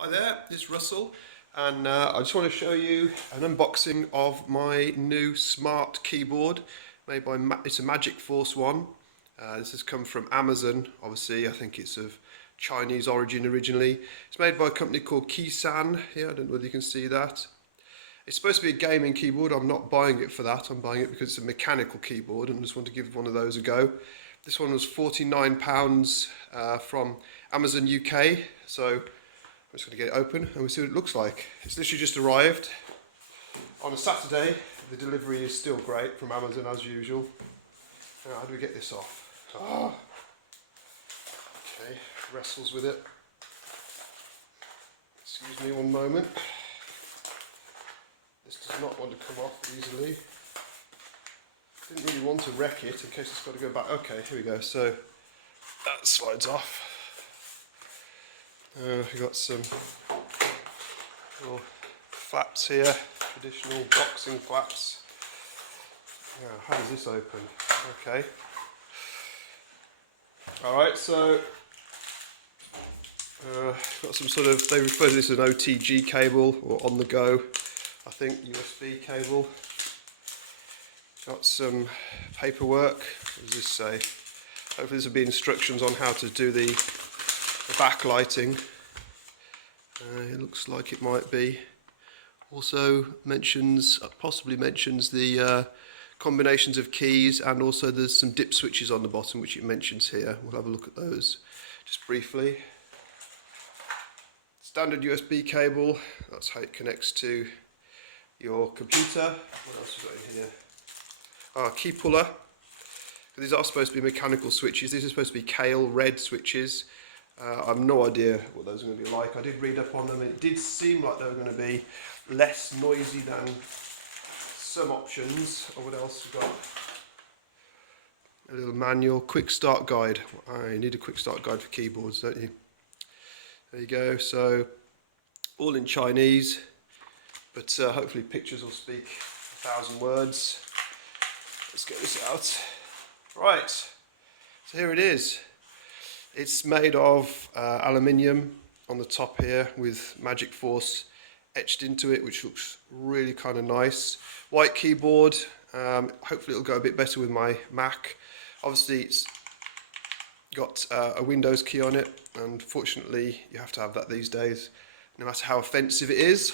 Hi there, it's Russell, and I just want to show you an unboxing of my new smart keyboard made by it's a Magicforce one. This has come from Amazon. Obviously I think it's of Chinese origin originally. It's made by a company called Qisan. Here, I don't know whether you can see that. It's supposed to be a gaming keyboard. I'm not buying it for that. I'm buying it because it's a mechanical keyboard and I just want to give one of those a go. This one was £49 from Amazon UK. So I'm just going to get it open and we'll see what it looks like. It's literally just arrived on a Saturday. The delivery is still great from Amazon as usual. Now, how do we get this off? Okay, wrestles with it. Excuse me one moment. This does not want to come off easily. Didn't really want to wreck it in case it's got to go back. Okay, here we go. So that slides off. We've got some little flaps here, traditional boxing flaps. Now, how does this open? Okay. Alright, so got some sort of, they refer to this as an OTG cable, or on the go, I think, USB cable. Got some paperwork. What does this say? Hopefully this will be instructions on how to do the backlighting. It looks like it might be. Also mentions, possibly mentions the combinations of keys, and also there's some dip switches on the bottom which it mentions here. We'll have a look at those just briefly. Standard USB cable, that's how it connects to your computer. What else have we got in here? Key puller. These are supposed to be mechanical switches. These are supposed to be Kailh Red switches. I have no idea what those are going to be like. I did read up on them. It did seem like they were going to be less noisy than some options. Or what else we got? A little manual, quick start guide. You need a quick start guide for keyboards, don't you? There you go. So all in Chinese, but hopefully pictures will speak 1,000 words. Let's get this out. Right. So here it is. It's made of aluminium on the top here with Magicforce etched into it, which looks really kind of nice. White keyboard. Hopefully it'll go a bit better with my Mac. Obviously it's got a Windows key on it, and fortunately you have to have that these days, no matter how offensive it is.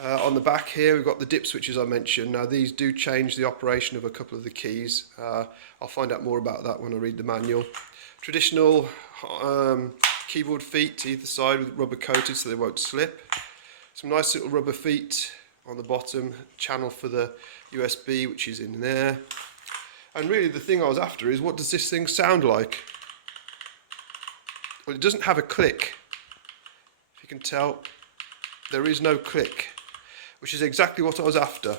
On the back here we've got the dip switches I mentioned. Now these do change the operation of a couple of the keys. I'll find out more about that when I read the manual. Traditional keyboard feet to either side with rubber coated so they won't slip. Some nice little rubber feet on the bottom, channel for the USB which is in there. And really the thing I was after is, what does this thing sound like? Well, it doesn't have a click. If you can tell, there is no click, which is exactly what I was after.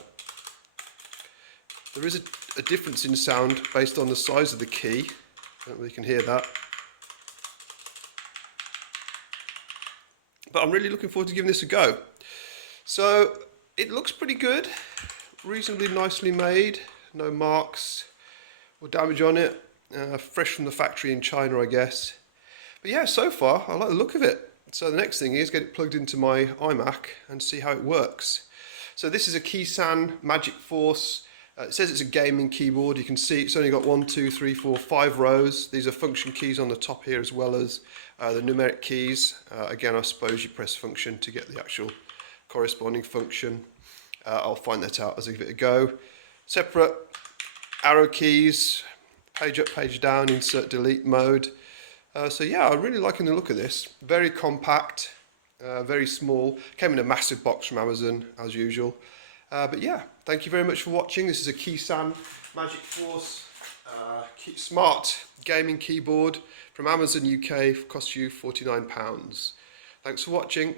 There is a difference in sound based on the size of the key. I don't know if you can hear that. But I'm really looking forward to giving this a go. So it looks pretty good, reasonably nicely made, no marks or damage on it, fresh from the factory in China, I guess. But yeah, so far I like the look of it. So the next thing is get it plugged into my iMac and see how it works. So this is a Qisan Magicforce. It says it's a gaming keyboard. You can see it's only got 1, 2, 3, 4, 5 rows. These are function keys on the top here, as well as the numeric keys. Again, I suppose you press function to get the actual corresponding function. I'll find that out as I give it a go. Separate arrow keys, page up, page down, insert delete mode. So yeah, I'm really liking the look of this. Very compact, very small. Came in a massive box from Amazon as usual. But yeah, thank you very much for watching. This is a Qisan Magicforce smart gaming keyboard from Amazon UK. Cost you £49. Thanks for watching.